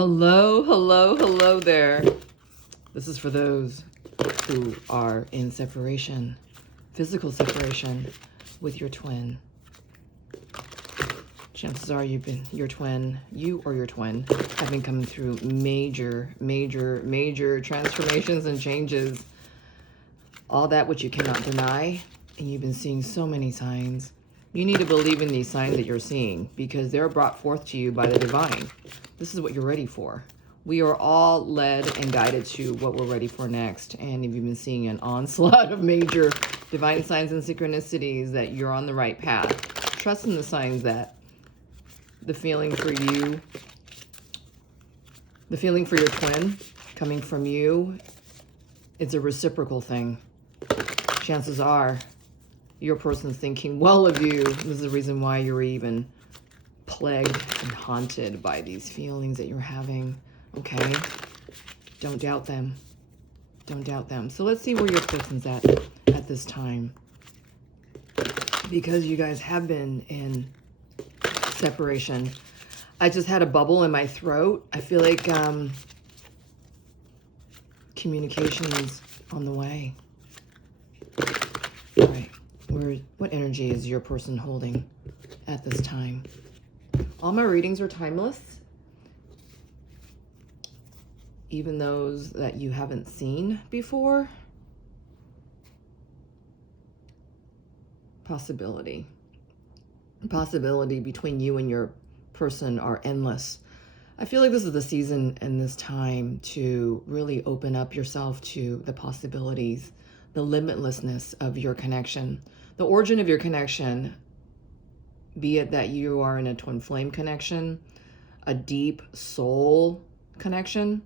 Hello, hello, hello there. This is for those who are in separation, physical separation with your twin. Chances are you or your twin have been coming through major transformations and changes. All that which you cannot deny, and you've been seeing so many signs. You need to believe in these signs that you're seeing because they're brought forth to you by the divine. This is what you're ready for. We are all led and guided to what we're ready for next. And if you've been seeing an onslaught of major divine signs and synchronicities, that you're on the right path. Trust in the signs that the feeling for you, the feeling for your twin coming from you, it's a reciprocal thing. Chances are your person's thinking well of you. This is the reason why you're even plagued and haunted by these feelings that you're having. Okay? Don't doubt them. Don't doubt them. So let's see where your person's at this time. Because you guys have been in separation. I just had a bubble in my throat. I feel like communication is on the way. All right. What energy is your person holding at this time? All my readings are timeless. Even those that you haven't seen before. Possibility between you and your person are endless. I feel like this is the season and this time to really open up yourself to the possibilities, the limitlessness of your connection, the origin of your connection, be it that you are in a twin flame connection, a deep soul connection.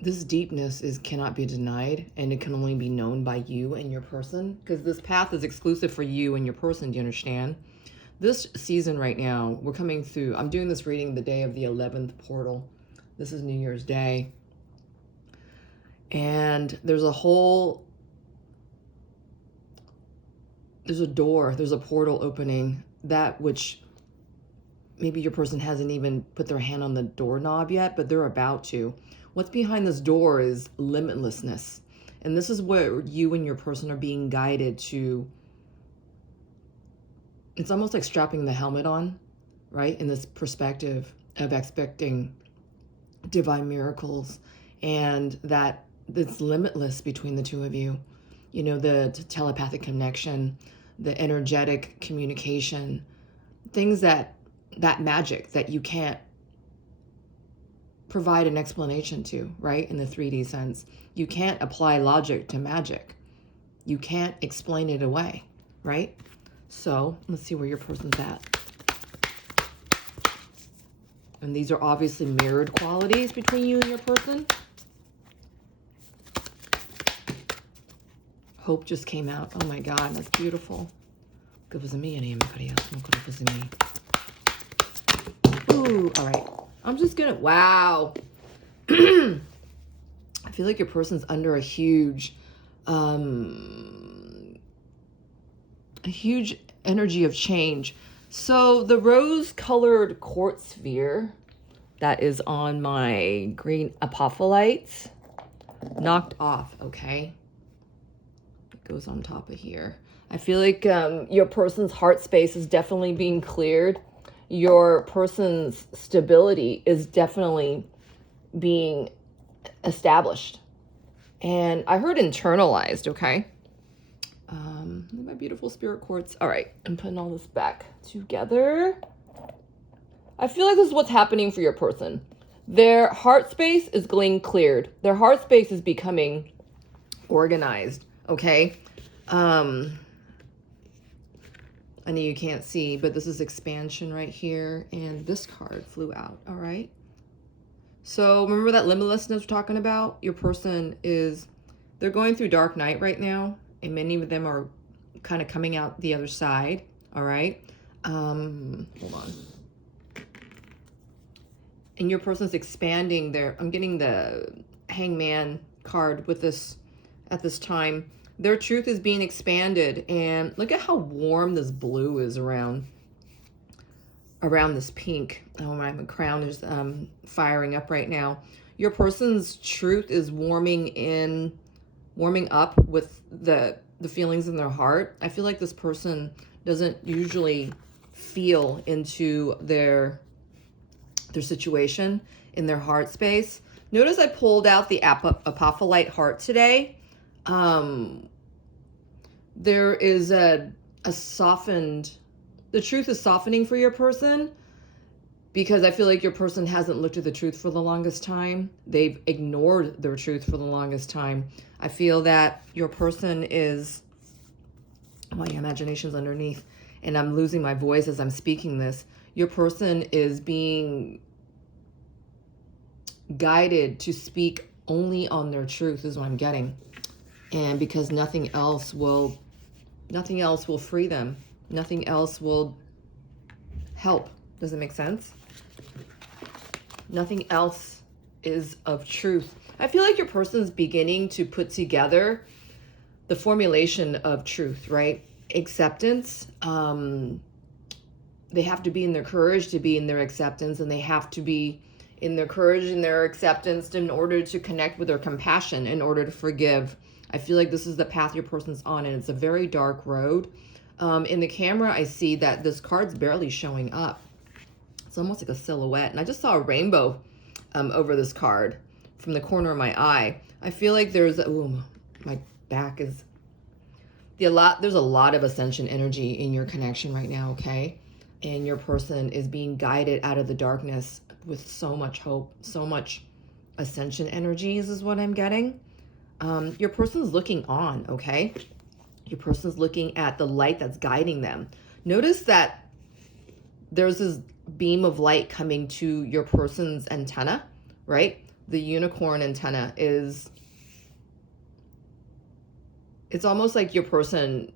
This deepness cannot be denied, and it can only be known by you and your person, because this path is exclusive for you and your person. Do you understand? This season right now, we're coming through. I'm doing this reading the day of the 11th portal. This is New Year's Day. And there's a door, there's a portal opening, that which maybe your person hasn't even put their hand on the doorknob yet, but they're about to. What's behind this door is limitlessness. And this is where you and your person are being guided to. It's almost like strapping the helmet on, right? In this perspective of expecting divine miracles, and that it's limitless between the two of you. You know, the telepathic connection, the energetic communication, things that magic that you can't provide an explanation to, right? In the 3D sense, you can't apply logic to magic. You can't explain it away, right? So let's see where your person's at. And these are obviously mirrored qualities between you and your person. Hope just came out. Oh my God, that's beautiful. Good was me and anybody else. No good was me. Ooh, all right. I'm just gonna, wow. I feel like your person's under a huge energy of change. So the rose-colored quartz sphere that is on my green apopholites knocked off, okay? It goes on top of here. I feel like your person's heart space is definitely being cleared. Your person's stability is definitely being established. And I heard internalized, okay? My beautiful spirit quartz. All right, I'm putting all this back together. I feel like this is what's happening for your person. Their heart space is getting cleared. Their heart space is becoming organized, okay? I know you can't see, but this is expansion right here, and this card flew out, all right? So remember that limitlessness we're talking about? Your person they're going through dark night right now, and many of them are kind of coming out the other side, all right? Hold on. And your person's expanding I'm getting the Hangman card with this at this time. Their truth is being expanded, and look at how warm this blue is around around this pink. Oh, my crown is firing up right now. Your person's truth is warming up with the feelings in their heart. I feel like this person doesn't usually feel into their situation in their heart space. Notice I pulled out the apophyllite heart today. There is a softened, the truth is softening for your person, because I feel like your person hasn't looked at the truth for the longest time. They've ignored their truth for the longest time. I feel that your person is, my imagination's underneath, and I'm losing my voice as I'm speaking this. Your person is being guided to speak only on their truth is what I'm getting. And because nothing else will free them. Nothing else will help. Does it make sense? Nothing else is of truth. I feel like your person's beginning to put together the formulation of truth, right? Acceptance. They have to be in their courage to be in their acceptance, and they have to be in their courage and their acceptance in order to connect with their compassion, in order to forgive. I feel like this is the path your person's on, and it's a very dark road. In the camera, I see that this card's barely showing up. It's almost like a silhouette. And I just saw a rainbow over this card from the corner of my eye. I feel like there's, ooh, my back is, there's a lot of ascension energy in your connection right now, okay? And your person is being guided out of the darkness with so much hope, so much ascension energies is what I'm getting. Your person's looking on, okay? Your person's looking at the light that's guiding them. Notice that there's this beam of light coming to your person's antenna, right? The unicorn antenna is, it's almost like your person,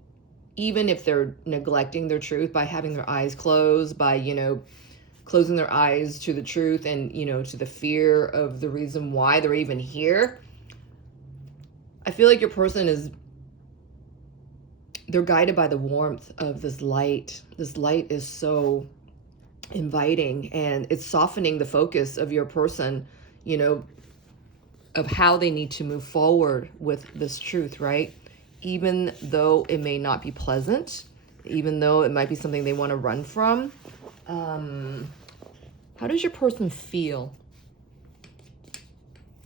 even if they're neglecting their truth by having their eyes closed, by, closing their eyes to the truth and, to the fear of the reason why they're even here. I feel like your person they're guided by the warmth of this light. This light is so inviting, and it's softening the focus of your person, of how they need to move forward with this truth, right? Even though it may not be pleasant, even though it might be something they want to run from. How does your person feel?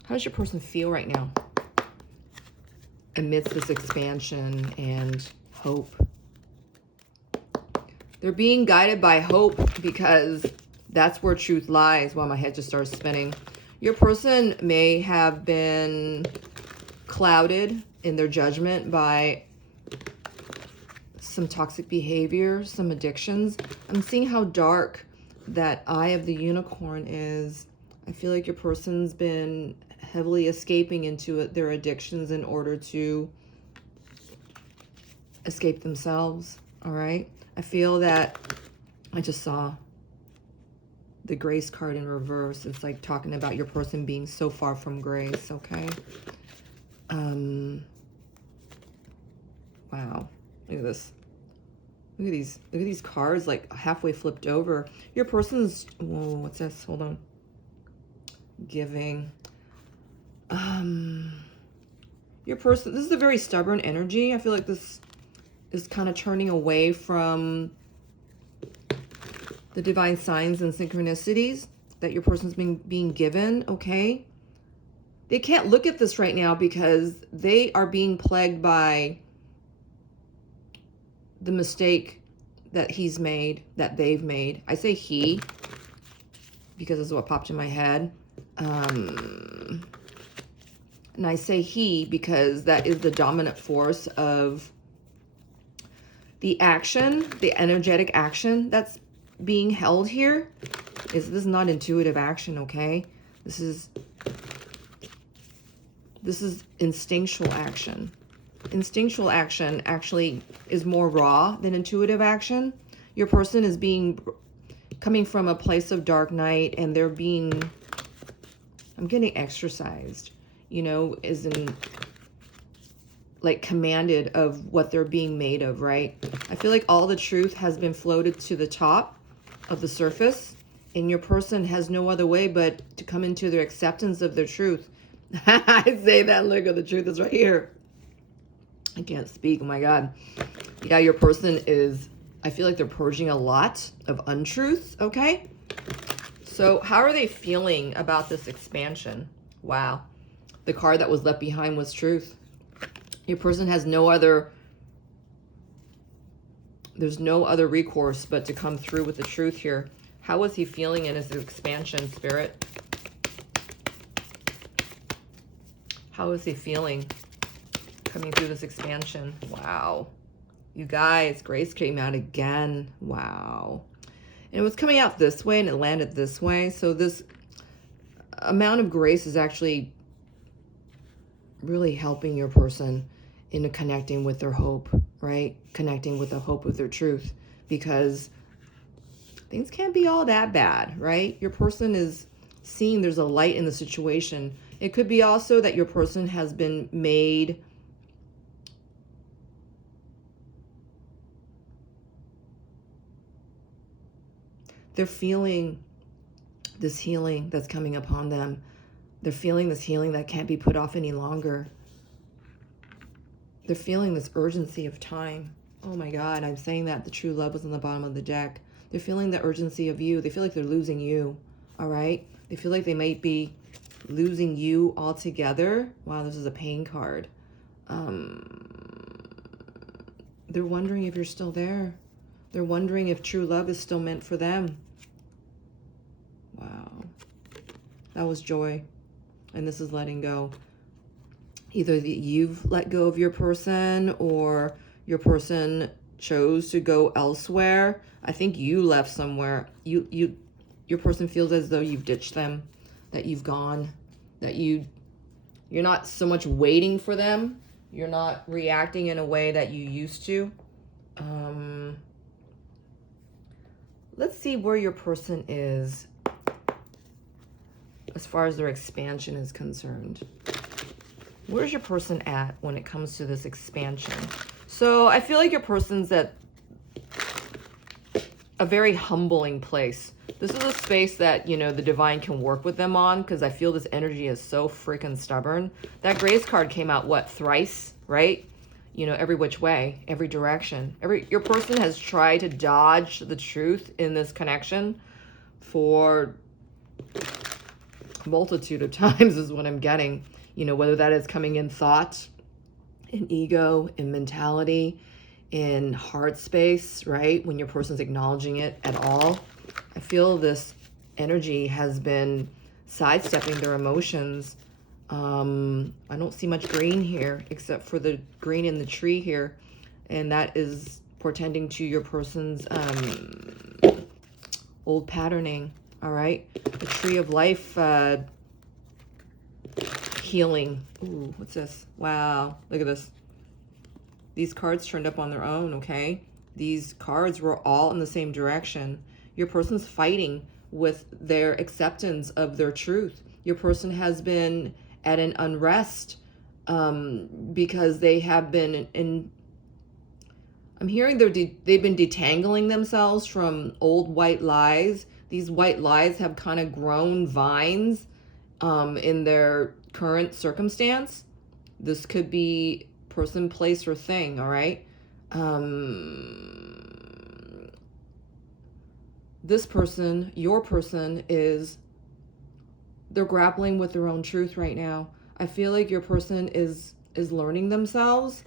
How does your person feel right now amidst this expansion and hope? They're being guided by hope because that's where truth lies. Wow, my head just started spinning. Your person may have been clouded in their judgment by some toxic behavior, some addictions. I'm seeing how dark that eye of the unicorn is. I feel like your person's been heavily escaping into their addictions in order to escape themselves, all right? I feel that I just saw the grace card in reverse. It's like talking about your person being so far from grace, okay? Wow, look at this. Look at these cards like halfway flipped over. Your person's, whoa, what's this? Hold on. Giving. Your person, this is a very stubborn energy. I feel like this is kind of turning away from the divine signs and synchronicities that your person's being given, okay? They can't look at this right now because they are being plagued by the mistake that he's made, that they've made. I say he because this is what popped in my head. And I say he because that is the dominant force of the action, the energetic action that's being held here. This is not intuitive action, okay? This is instinctual action. Instinctual action actually is more raw than intuitive action. Your person is coming from a place of dark night, and they're being, I'm getting exercised, is in like commanded of what they're being made of, right? I feel like all the truth has been floated to the top of the surface, and your person has no other way but to come into their acceptance of their truth. I say that, look at the truth is right here. I can't speak, oh my God. Yeah, your person is, I feel like they're purging a lot of untruths, okay? So how are they feeling about this expansion? Wow. The card that was left behind was truth. Your person has no other, there's no other recourse but to come through with the truth here. How is he feeling in his expansion, Spirit? How is he feeling coming through this expansion? Wow. You guys, grace came out again. Wow. And it was coming out this way and it landed this way. So this amount of grace is actually really helping your person into connecting with their hope, right? Connecting with the hope of their truth, because things can't be all that bad, right? Your person is seeing there's a light in the situation. It could be also that your person has been made they're feeling this healing that's coming upon them. They're feeling this healing that can't be put off any longer. They're feeling this urgency of time. Oh my God, I'm saying that the true love was on the bottom of the deck. They're feeling the urgency of you. They feel like they're losing you, all right? They feel like they might be losing you altogether. Wow, this is a pain card. They're wondering if you're still there. They're wondering if true love is still meant for them. Wow. That was joy. And this is letting go. Either you've let go of your person or your person chose to go elsewhere. I think you left somewhere. Your person feels as though you've ditched them, that you've gone, that you're not so much waiting for them. You're not reacting in a way that you used to. Let's see where your person is as far as their expansion is concerned. Where's your person at when it comes to this expansion? So I feel like your person's at a very humbling place. This is a space that, you know, the divine can work with them on, because I feel this energy is so freaking stubborn. That grace card came out, what, thrice, right? You know, every which way, every direction. Your person has tried to dodge the truth in this connection for a multitude of times is what I'm getting. You know, whether that is coming in thought, in ego, in mentality, in heart space, right? When your person's acknowledging it at all. I feel this energy has been sidestepping their emotions. I don't see much green here except for the green in the tree here. And that is portending to your person's old patterning, all right? The tree of life healing. Ooh, what's this? Wow, look at this. These cards turned up on their own, okay? These cards were all in the same direction. Your person's fighting with their acceptance of their truth. Your person has been at an unrest because they have been in... I'm hearing they've been detangling themselves from old white lies. These white lies have kind of grown vines in their current circumstance. This could be person, place, or thing, all right? This person, your person, they're grappling with their own truth right now. I feel like your person is learning themselves.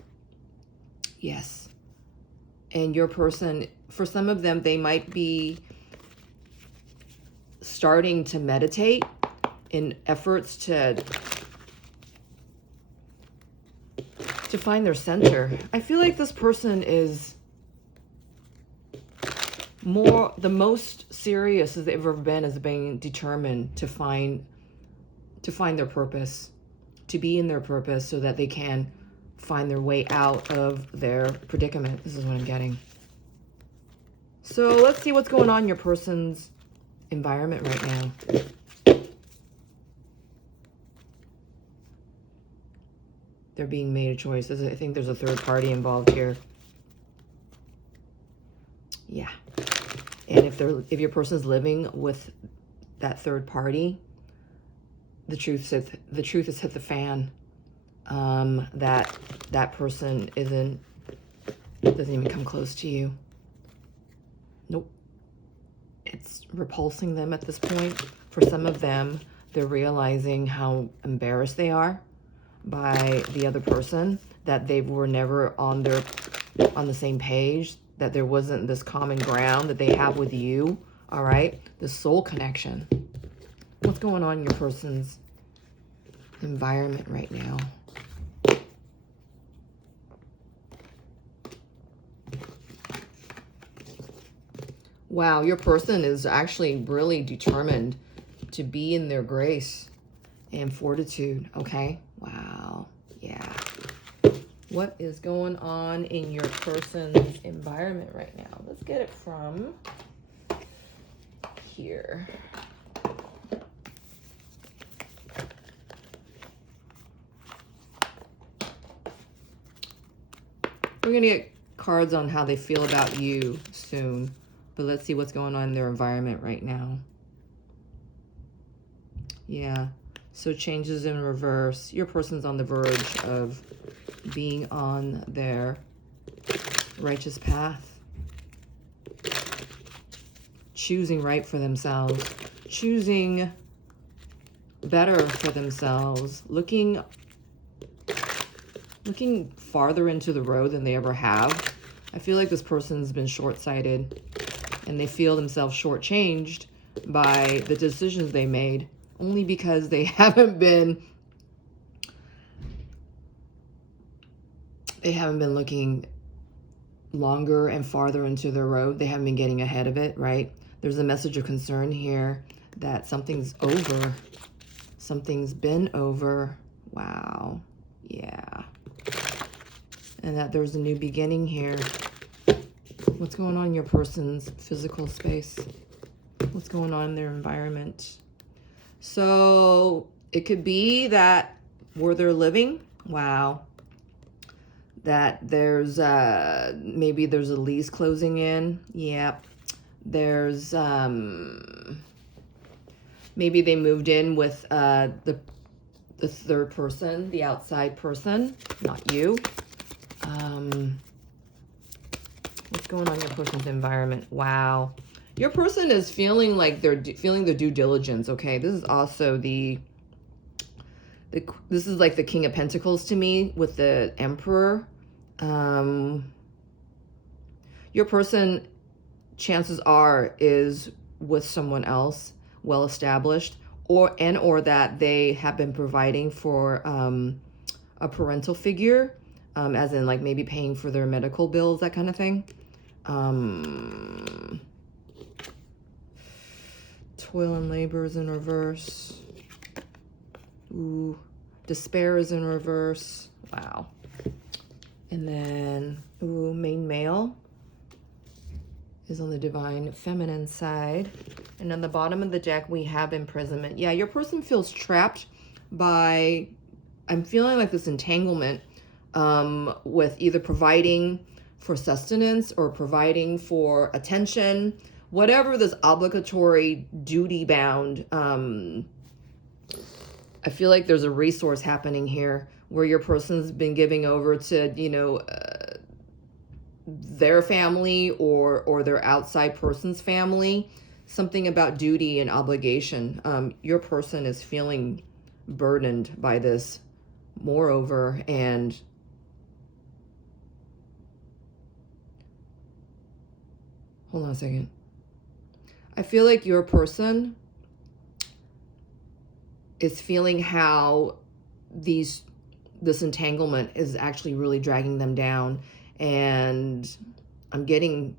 Yes. And your person, for some of them, they might be starting to meditate in efforts to find their center. I feel like this person is the most serious as they've ever been as being determined to find their purpose, to be in their purpose so that they can find their way out of their predicament. This is what I'm getting. So let's see what's going on in your person's environment right now. They're being made a choice. I think there's a third party involved here. Yeah. And if your person's living with that third party, the truth has hit the fan. That person doesn't even come close to you. Nope. It's repulsing them at this point. For some of them, they're realizing how embarrassed they are by the other person, that they were never on the same page, that there wasn't this common ground that they have with you. All right, the soul connection. What's going on in your person's environment right now? Wow, your person is actually really determined to be in their grace and fortitude, okay? Wow, yeah. What is going on in your person's environment right now? Let's get it from here. We're going to get cards on how they feel about you soon. But let's see what's going on in their environment right now. Yeah. So changes in reverse. Your person's on the verge of being on their righteous path. Choosing right for themselves. Choosing better for themselves. Looking farther into the road than they ever have. I feel like this person's been short-sighted. And they feel themselves shortchanged by the decisions they made, only because they haven't been looking longer and farther into the road. They haven't been getting ahead of it, right? There's a message of concern here that something's over. Something's been over. Wow. Yeah. And that there's a new beginning here. What's going on in your person's physical space? What's going on in their environment? So it could be that where they're living, wow, that there's maybe there's a lease closing in. Yep. There's maybe they moved in with the third person, the outside person, not you. What's going on in your person's environment? Wow. Your person is feeling like they're feeling the due diligence, okay? This is also this is like the King of Pentacles to me with the Emperor. Your person, chances are, is with someone else, well-established, or that they have been providing for a parental figure, as in like maybe paying for their medical bills, that kind of thing. Toil and labor is in reverse. Ooh, despair is in reverse. Wow. And then, ooh, main male is on the divine feminine side. And on the bottom of the deck, we have imprisonment. Yeah, your person feels trapped by, I'm feeling like this entanglement with either providing for sustenance or providing for attention, whatever this obligatory duty bound. I feel like there's a resource happening here where your person's been giving over to, you know, their family or their outside person's family, something about duty and obligation. Your person is feeling burdened by this, moreover, and hold on a second. I feel like your person is feeling how this entanglement is actually really dragging them down. And I'm getting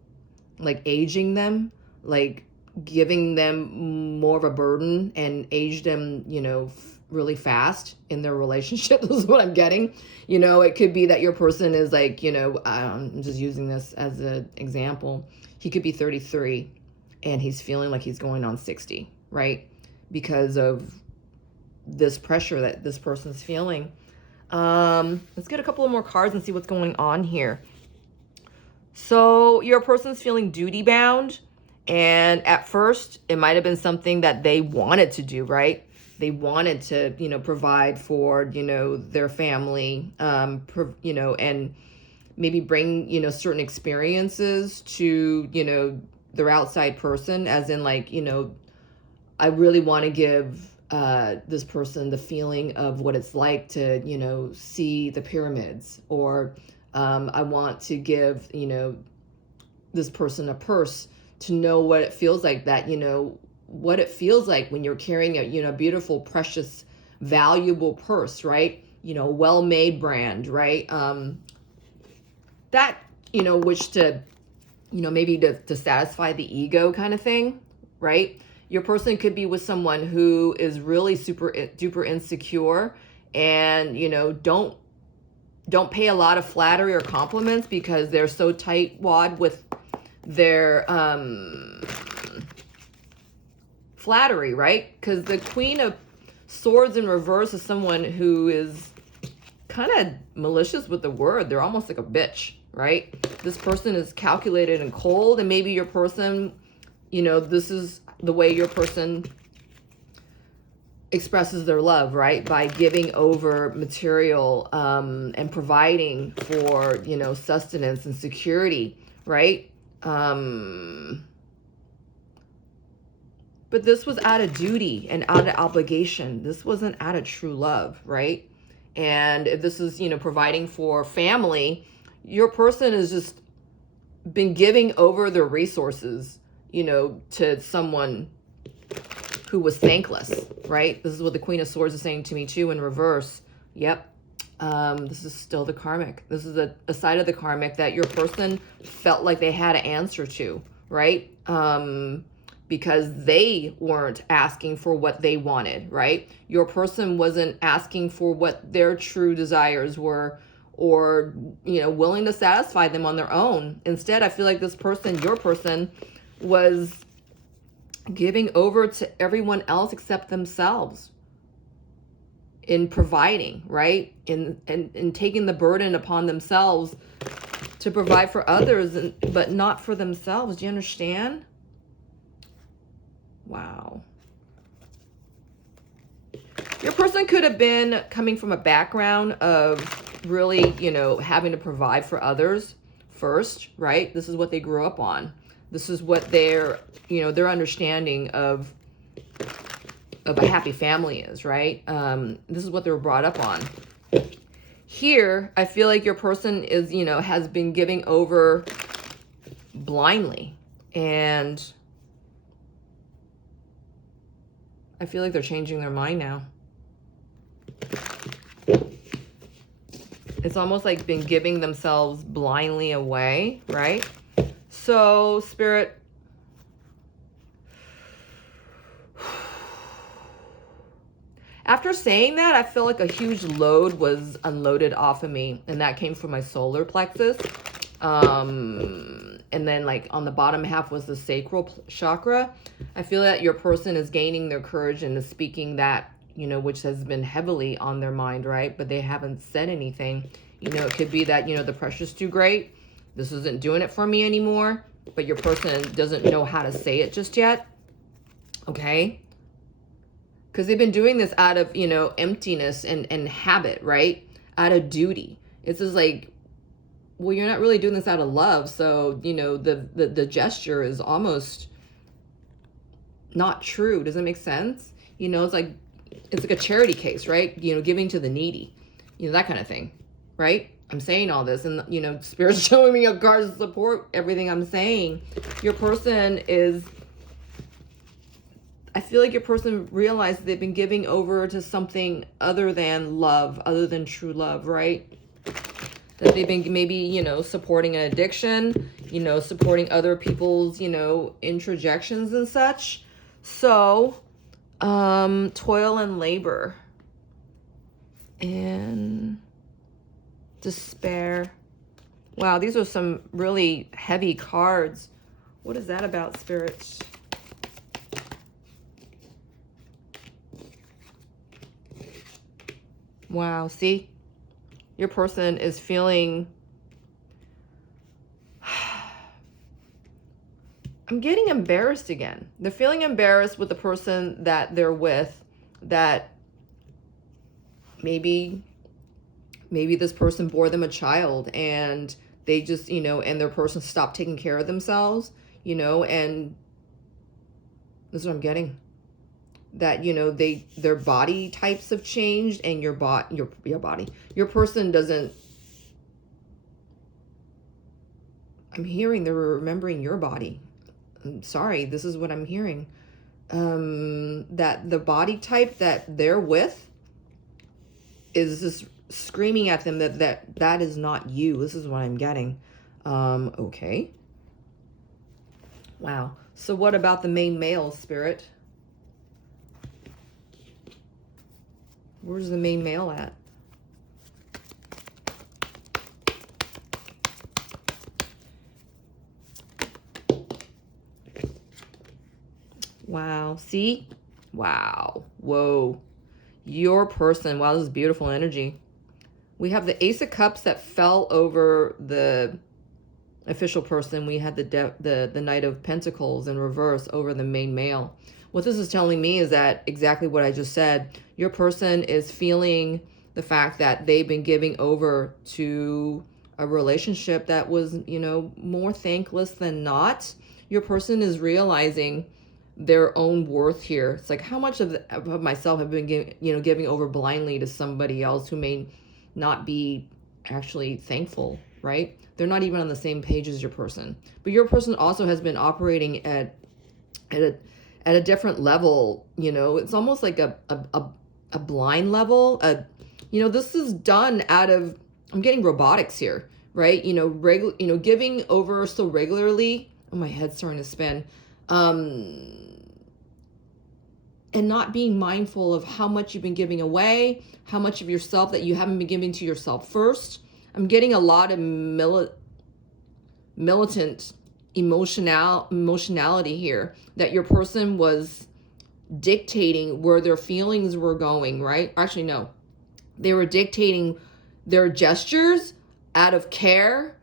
like aging them, like giving them more of a burden and age them, you know, really fast in their relationship. This is what I'm getting. You know, it could be that your person is like, you know, I'm just using this as an example. He could be 33 and he's feeling like he's going on 60, right? Because of this pressure that this person's feeling. Let's get a couple of more cards and see what's going on here. So your person's feeling duty bound And at first, it might have been something that they wanted to do, right? They wanted to, provide for, their family, and maybe bring, certain experiences to, their outside person, as in like, I really want to give this person the feeling of what it's like to, see the pyramids, or I want to give, this person a purse to know what it feels like, that, what it feels like when you're carrying a, beautiful, precious, valuable purse, right? Well-made brand, right? That, which to, maybe to satisfy the ego kind of thing, right? Your person could be with someone who is really super duper insecure, and, don't pay a lot of flattery or compliments because they're so tightwad with their flattery, right? Because the Queen of Swords in reverse is someone who is kind of malicious with the word. They're almost like a bitch, right? This person is calculated and cold, and maybe your person, this is the way your person expresses their love, right? By giving over material and providing for, sustenance and security, right? But this was out of duty and out of obligation. This wasn't out of true love, right? And if this is, providing for family, your person has just been giving over their resources, to someone who was thankless, right? This is what the Queen of Swords is saying to me too in reverse. Yep. This is still the karmic. This is a side of the karmic that your person felt like they had to answer to, right? Because they weren't asking for what they wanted, right? Your person wasn't asking for what their true desires were, or, willing to satisfy them on their own. Instead, I feel like this person, your person, was giving over to everyone else except themselves in providing, right? In taking the burden upon themselves to provide for others, but not for themselves. Do you understand? Wow. Your person could have been coming from a background of really, having to provide for others first, right? This is what they grew up on. This is what their understanding of a happy family is, right? This is what they were brought up on. Here, I feel like your person is, has been giving over blindly, and I feel like they're changing their mind now. It's almost like been giving themselves blindly away, right? So, Spirit, after saying that, I feel like a huge load was unloaded off of me, and that came from my solar plexus. And then like on the bottom half was the sacral chakra. I feel that your person is gaining their courage and is speaking that, which has been heavily on their mind, right? But they haven't said anything. It could be that, the pressure's too great. This isn't doing it for me anymore. But your person doesn't know how to say it just yet. Okay? Because they've been doing this out of, emptiness and habit, right? Out of duty. It's just like, well, you're not really doing this out of love. So, the gesture is almost not true. Does that make sense? It's like a charity case, right? Giving to the needy, that kind of thing, right? I'm saying all this, and, Spirit's showing me a cards to support everything I'm saying. Your person is, I feel like your person realized they've been giving over to something other than love, other than true love, right? That they've been maybe, supporting an addiction, supporting other people's, introjections and such. So, toil and labor and despair. Wow, these are some really heavy cards. What is that about, Spirit? Wow, see? Your person is feeling, I'm getting embarrassed again. They're feeling embarrassed with the person that they're with, that maybe this person bore them a child and they just, you know, and their person stopped taking care of themselves, you know, and this is what I'm getting. That, you know, their body types have changed, and your person doesn't, I'm hearing they're remembering your body. I'm sorry, this is what I'm hearing. That the body type that they're with is just screaming at them that is not you. This is what I'm getting. Okay. Wow. So what about the main male, Spirit? Where's the main male at? Wow. See? Wow. Whoa. Your person. Wow, this is beautiful energy. We have the Ace of Cups that fell over the official person. We had the Knight of Pentacles in reverse over the main male. What this is telling me is that exactly what I just said. Your person is feeling the fact that they've been giving over to a relationship that was, you know, more thankless than not. Your person is realizing their own worth here. It's like, how much of myself have been giving over blindly to somebody else who may not be actually thankful, right? They're not even on the same page as your person. But your person also has been operating at a different level, you know. It's almost like a blind level. You know, this is done out of, I'm getting robotics here, right? You know, giving over so regularly. Oh, my head's starting to spin. And not being mindful of how much you've been giving away, how much of yourself that you haven't been giving to yourself first. I'm getting a lot of militant emotionality here, that your person was dictating where their feelings were going, right? Actually, no. They were dictating their gestures out of care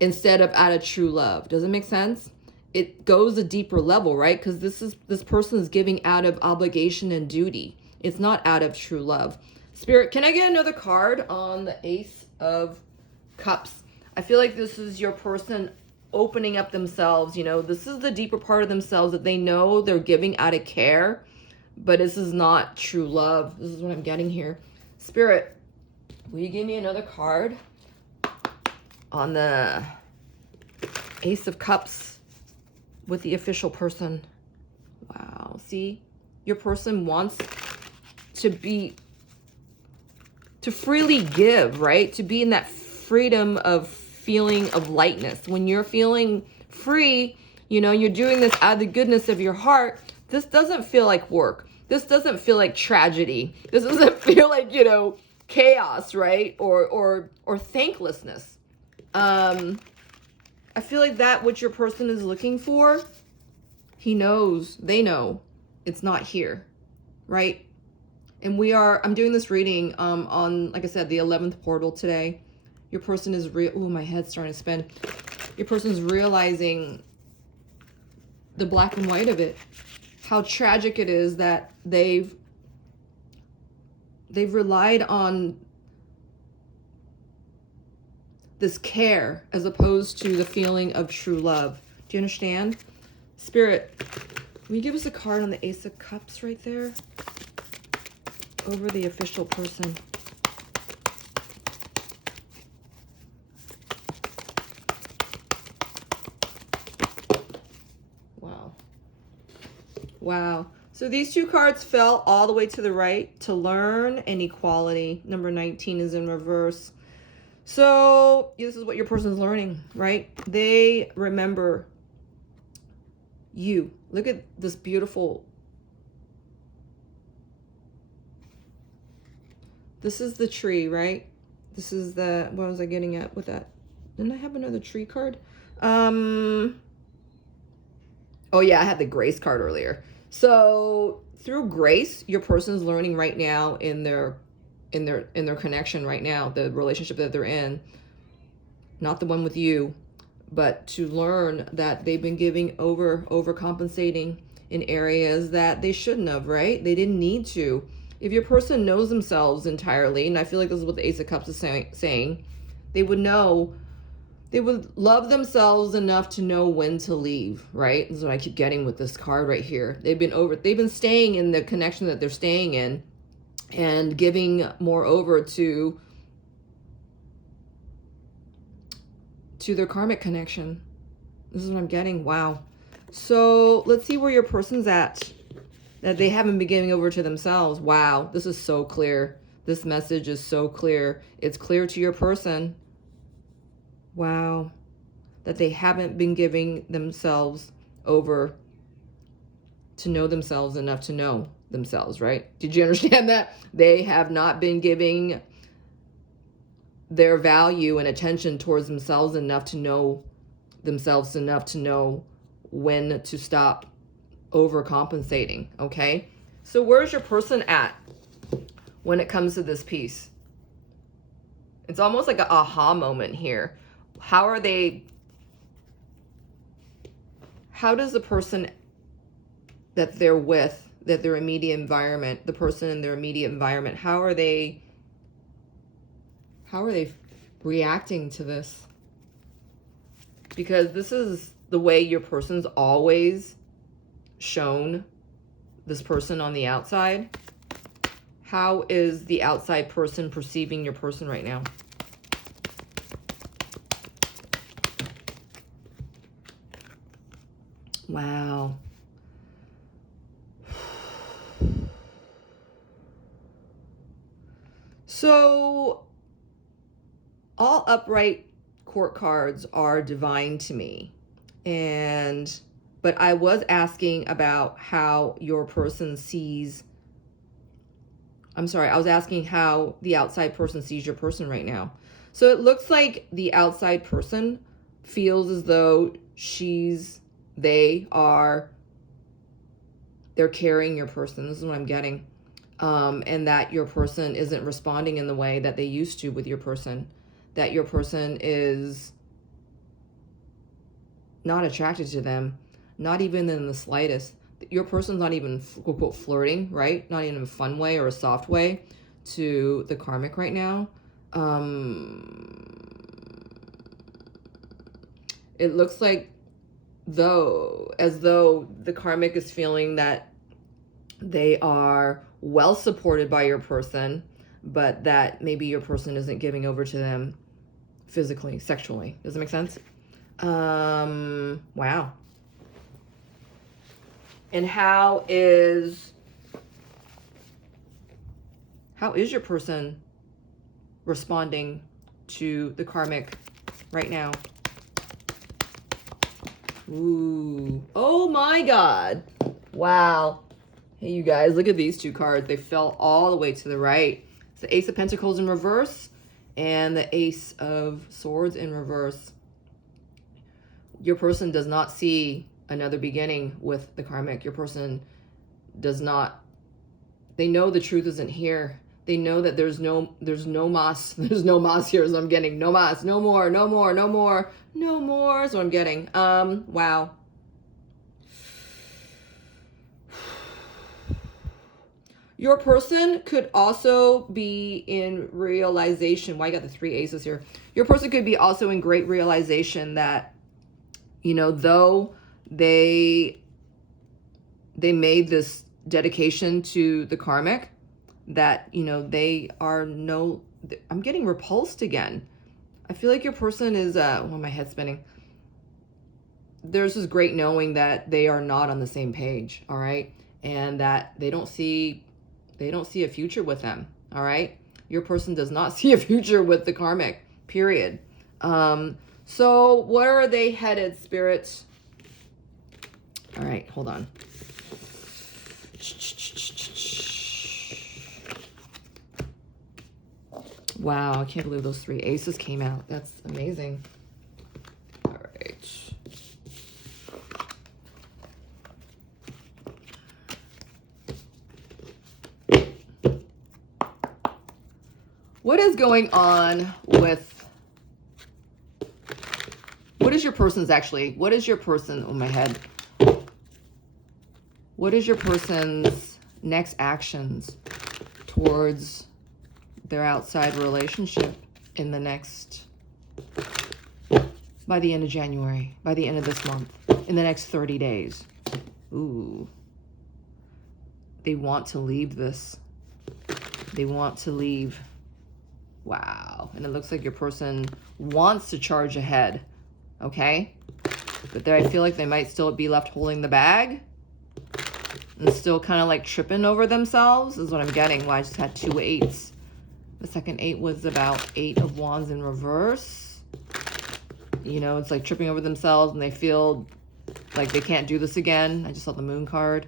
instead of out of true love. Does it make sense? It goes a deeper level, right? Because this person is giving out of obligation and duty. It's not out of true love. Spirit, can I get another card on the Ace of Cups? I feel like this is your person opening up themselves. You know, this is the deeper part of themselves that they know they're giving out of care, but this is not true love. This is what I'm getting here. Spirit, will you give me another card on the Ace of Cups with the official person? Wow. See, your person wants to freely give, right? To be in that freedom of feeling of lightness. When you're feeling free, you know, you're doing this out of the goodness of your heart. This doesn't feel like work. This doesn't feel like tragedy. This doesn't feel like, you know, chaos, right? Or thanklessness. I feel like that what your person is looking for, he knows, they know it's not here, right? And I'm doing this reading on, like I said, the 11th portal today. Your person is my head's starting to spin. Your person is realizing the black and white of it. How tragic it is that they've relied on this care as opposed to the feeling of true love. Do you understand? Spirit, will you give us a card on the Ace of Cups right there? Over the official person. Wow. Wow. So these two cards fell all the way to the right. To learn and equality. Number 19 is in reverse. So this is what your person's learning, right? They remember you. Look at this beautiful. This is the tree, right? This is the, what was I getting at with that? Didn't I have another tree card? Oh yeah, I had the grace card earlier. So through grace, your person's learning right now in their connection right now, the relationship that they're in, not the one with you, but to learn that they've been overcompensating in areas that they shouldn't have, right? They didn't need to. If your person knows themselves entirely, and I feel like this is what the Ace of Cups is saying, they would know, they would love themselves enough to know when to leave, right? This is what I keep getting with this card right here. They've been staying in the connection that they're staying in and giving more over to their karmic connection. This is what I'm getting. Wow. So let's see where your person's at, that they haven't been giving over to themselves. Wow, this is so clear. This message is so clear. It's clear to your person. Wow, that they haven't been giving themselves over to know themselves enough to know themselves, right? Did you understand that? They have not been giving their value and attention towards themselves enough to know themselves enough to know when to stop overcompensating, okay? So where's your person at when it comes to this piece? It's almost like an aha moment here. How does the person that they're with, that their immediate environment, the person in their immediate environment, how are they reacting to this? Because this is the way your person's always shown this person on the outside. How is the outside person perceiving your person right now? Wow. So all upright court cards are divine to me. But I was asking about how your person sees, I was asking how the outside person sees your person right now. So it looks like the outside person feels as though they're carrying your person. This is what I'm getting. And that your person isn't responding in the way that they used to with your person. That your person is not attracted to them, not even in the slightest. Your person's not even, quote, quote, flirting, right? Not even in a fun way or a soft way to the karmic right now. It looks like as though the karmic is feeling that they are well supported by your person, but that maybe your person isn't giving over to them physically, sexually. Does it make sense? Wow. And how is your person responding to the karmic right now? Ooh. Oh my God. Wow. Hey, you guys, look at these two cards. They fell all the way to the right. It's the Ace of Pentacles in reverse and the Ace of Swords in reverse. Your person does not see another beginning with the karmic. Your person does not. They know the truth isn't here. They know that there's no mas. There's no mas here, so I'm getting no mas. No more, no more, no more, no more, so I'm getting. Wow. Your person could also be in realization. Why, I got the three aces here. Your person could be also in great realization that, you know, though they made this dedication to the karmic, that, you know, I'm getting repulsed again. I feel like your person is, my head's spinning. There's this great knowing that they are not on the same page, all right? And that they don't see a future with them, all right? Your person does not see a future with the karmic, period. So where are they headed, spirits? All right, hold on. Wow, I can't believe those three aces came out. That's amazing. All right. What is going on with, what is your person's actually, what is your person, oh my head. What is your person's next actions towards their outside relationship in the next, by the end of January, by the end of this month, in the next 30 days? Ooh. They want to leave this. They want to leave. Wow. And it looks like your person wants to charge ahead. Okay? But there, I feel like they might still be left holding the bag. And still kind of like tripping over themselves is what I'm getting. Well, I just had 2 8s. The second 8 was about 8 of Wands in reverse. You know, it's like tripping over themselves and they feel like they can't do this again. I just saw the Moon card.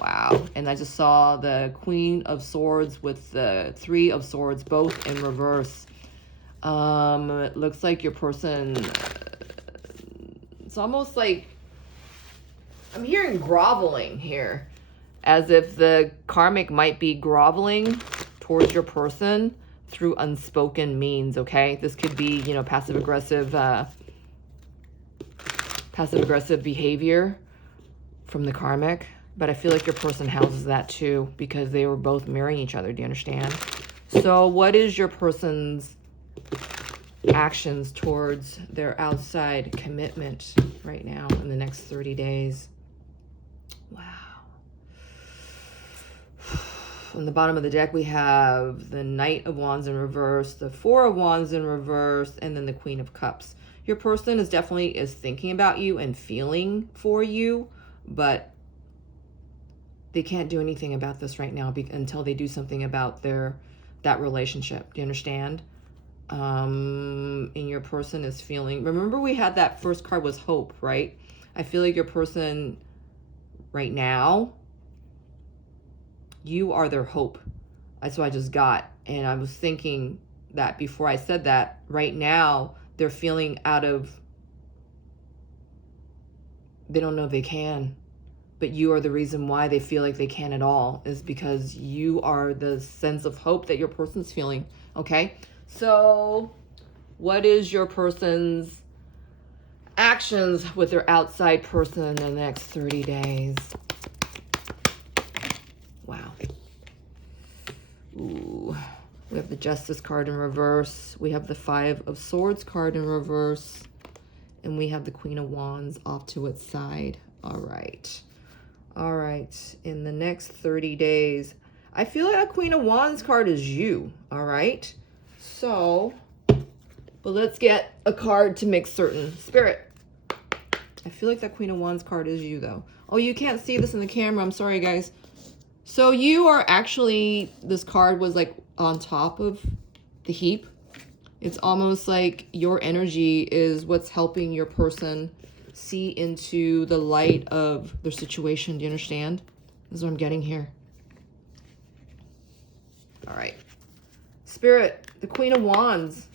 Wow. And I just saw the Queen of Swords with the 3 of Swords, both in reverse. It looks like your person, it's almost like, I'm hearing groveling here, as if the karmic might be groveling towards your person through unspoken means, okay? This could be, you know, passive-aggressive behavior from the karmic, but I feel like your person houses that too because they were both mirroring each other. Do you understand? So what is your person's actions towards their outside commitment right now in the next 30 days? Wow. On the bottom of the deck, we have the Knight of Wands in reverse, the 4 of Wands in reverse, and then the Queen of Cups. Your person is definitely thinking about you and feeling for you, but they can't do anything about this right now until they do something about that relationship. Do you understand? And your person is feeling, remember we had that first card was hope, right? I feel like your person right now, you are their hope. That's what I just got. And I was thinking that before I said that, right now they're feeling they don't know if they can, but you are the reason why they feel like they can at all, is because you are the sense of hope that your person's feeling. Okay. So what is your person's actions with their outside person in the next 30 days? Wow. Ooh. We have the Justice card in reverse. We have the 5 of Swords card in reverse. And we have the Queen of Wands off to its side. All right. All right. In the next 30 days, I feel like that Queen of Wands card is you. All right. So, but let's get a card to make certain. Spirit. I feel like that Queen of Wands card is you, though. Oh, you can't see this in the camera. I'm sorry, guys. So you are actually, this card was like on top of the heap. It's almost like your energy is what's helping your person see into the light of their situation. Do you understand? This is what I'm getting here. All right. Spirit, the Queen of Wands.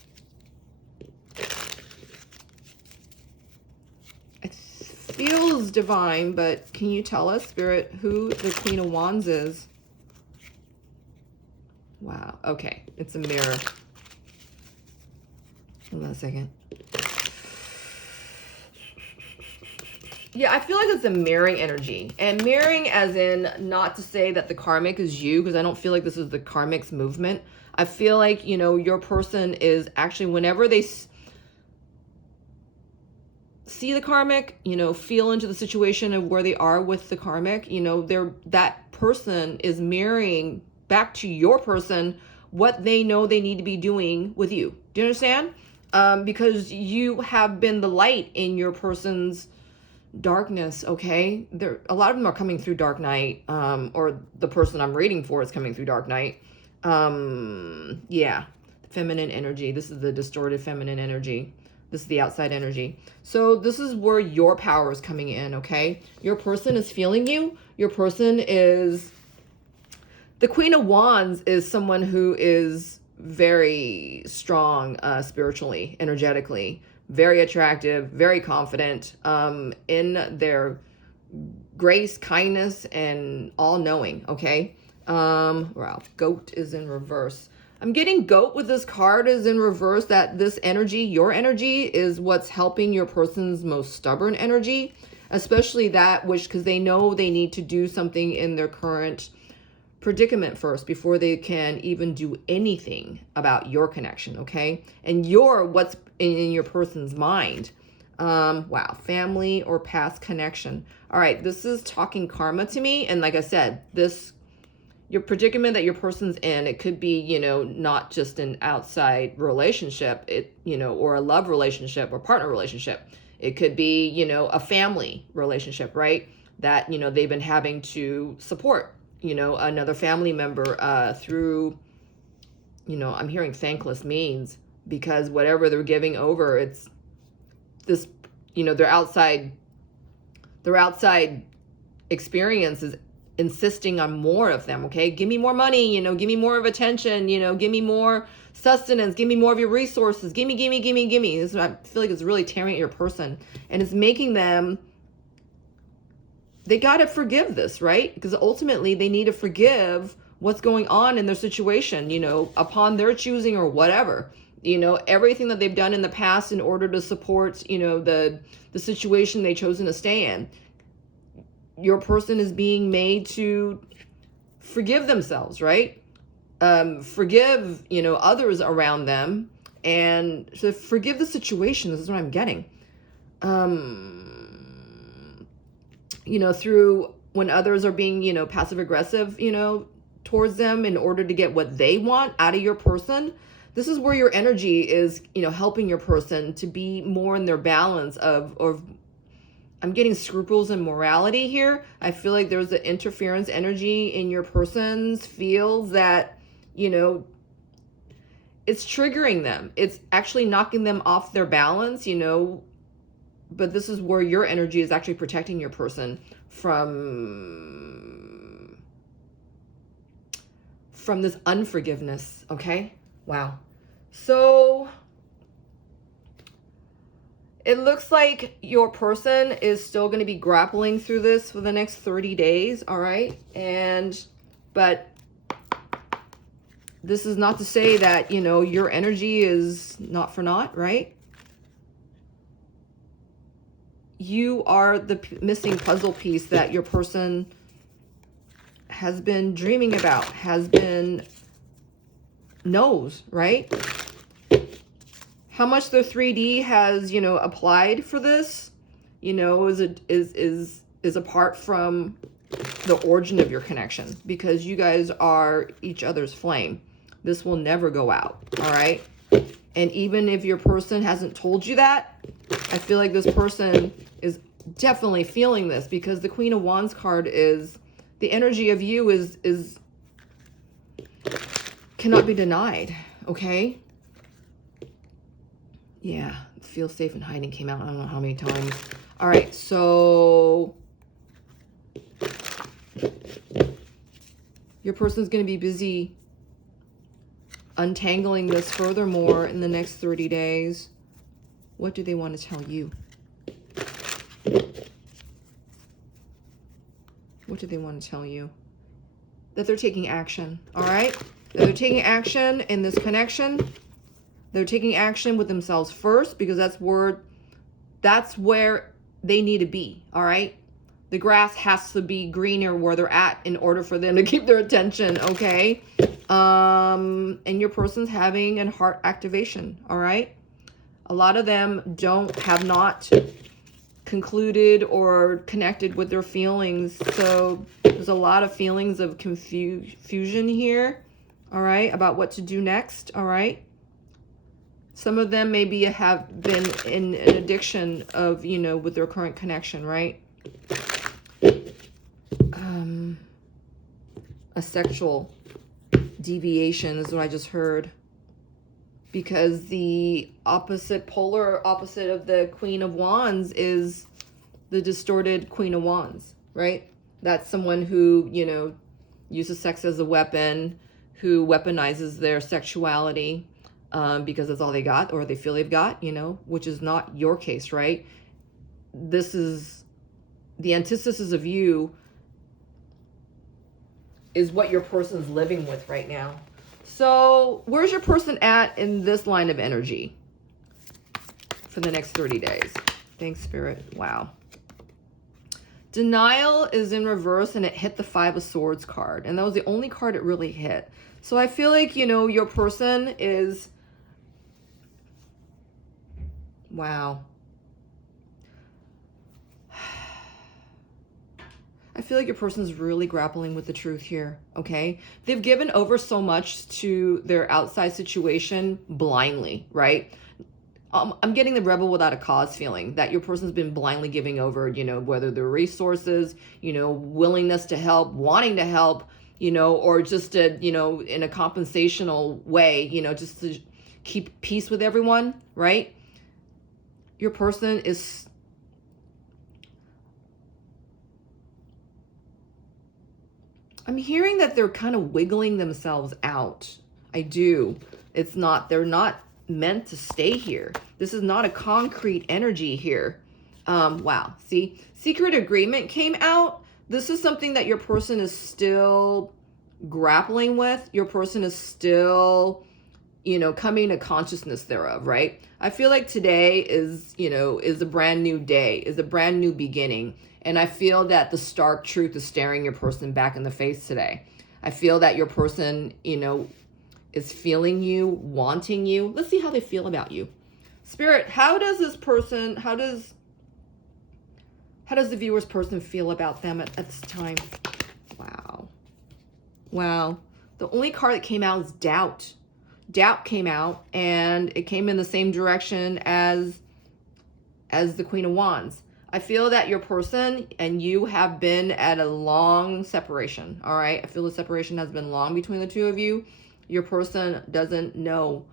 It feels divine, but can you tell us, Spirit, who the Queen of Wands is? Wow. Okay. It's a mirror. Hold on a second. Yeah, I feel like it's a mirroring energy. And mirroring as in, not to say that the karmic is you, because I don't feel like this is the karmic's movement. I feel like, you know, your person is actually, whenever they see the karmic, you know, feel into the situation of where they are with the karmic, you know, that person is mirroring back to your person what they know they need to be doing with you. Do you understand? Because you have been the light in your person's darkness. Okay, a lot of them are coming through dark night, or the person I'm reading for is coming through dark night. Yeah, feminine energy. This is the distorted feminine energy. This is the outside energy. So this is where your power is coming in. Okay, your person is feeling you. Your person is, the Queen of Wands is someone who is very strong spiritually, energetically, very attractive, very confident in their grace, kindness, and all-knowing. Okay. Wow, Goat is in reverse. I'm getting goat with this card is in reverse, that this energy, your energy, is what's helping your person's most stubborn energy, especially that which, because they know they need to do something in their current predicament first before they can even do anything about your connection, okay? And you're what's in your person's mind. Wow, family or past connection. All right, this is talking karma to me. And like I said, your predicament that your person's in, it could be, you know, not just an outside relationship, or a love relationship or partner relationship. It could be, you know, a family relationship, right? That, you know, they've been having to support, you know, another family member through, you know, I'm hearing thankless means, because whatever they're giving over, it's this, you know, their outside experience is insisting on more of them, okay? Give me more money, you know, give me more of attention, you know, give me more sustenance, give me more of your resources, gimme. This is what I feel like is really tearing at your person, and it's making them, they got to forgive this, right? Because ultimately they need to forgive what's going on in their situation, you know, upon their choosing or whatever, you know, everything that they've done in the past in order to support, you know, the situation they've chosen to stay in. Your person is being made to forgive themselves, right? Forgive, you know, others around them, and to forgive the situation. This is what I'm getting. You know, through when others are being, you know, passive aggressive, you know, towards them in order to get what they want out of your person. This is where your energy is, you know, helping your person to be more in their balance of I'm getting scruples and morality here. I feel like there's an interference energy in your person's fields that, you know, it's triggering them. It's actually knocking them off their balance, you know, but this is where your energy is actually protecting your person from this unforgiveness, okay? Wow. So it looks like your person is still going to be grappling through this for the next 30 days, all right? But this is not to say that, you know, your energy is not for naught, right? You are the missing puzzle piece that your person has been dreaming about, knows, right? How much their 3D has, you know, applied for this, you know, is apart from the origin of your connection, because you guys are each other's flame. This will never go out, all right? And even if your person hasn't told you that, I feel like this person is definitely feeling this, because the Queen of Wands card is the energy of you is cannot be denied, okay? Yeah, feel safe in hiding came out I don't know how many times. All right, so your person's going to be busy untangling this furthermore in the next 30 days. What do they want to tell you? What do they want to tell you? That they're taking action, all right? That they're taking action in this connection. They're taking action with themselves first, because that's where they need to be, all right? The grass has to be greener where they're at in order for them to keep their attention, okay? And your person's having a heart activation, all right? A lot of them have not concluded or connected with their feelings. So there's a lot of feelings of confusion here, all right, about what to do next, all right? Some of them maybe have been in an addiction of, you know, with their current connection, right? A sexual deviation is what I just heard. Because the polar opposite of the Queen of Wands is the distorted Queen of Wands, right? That's someone who, you know, uses sex as a weapon, who weaponizes their sexuality because that's all they got, or they feel they've got, you know, which is not your case, right? This is the antithesis of you, is what your person's living with right now. So where's your person at in this line of energy for the next 30 days? Thanks, Spirit. Wow. Denial is in reverse, and it hit the 5 of Swords card. And that was the only card it really hit. So I feel like, you know, your person is... Wow. I feel like your person's really grappling with the truth here, okay? They've given over so much to their outside situation blindly, right? I'm getting the rebel without a cause feeling that your person's been blindly giving over, you know, whether they're resources, you know, willingness to help, wanting to help, you know, or just to, you know, in a compensational way, you know, just to keep peace with everyone, right? Your person is... I'm hearing that they're kind of wiggling themselves out. I do. It's not, they're not meant to stay here. This is not a concrete energy here. Wow. See, secret agreement came out. This is something that your person is still grappling with. Your person is still, you know, coming to consciousness thereof, right? I feel like today is, you know, is a brand new day, is a brand new beginning. And I feel that the stark truth is staring your person back in the face today. I feel that your person, you know, is feeling you, wanting you. Let's see how they feel about you. Spirit, how does this person, how does the viewer's person feel about them at this time? Wow. Wow. The only card that came out is doubt. Doubt came out, and it came in the same direction as the Queen of Wands. I feel that your person and you have been at a long separation, all right? I feel the separation has been long between the two of you. Your person doesn't know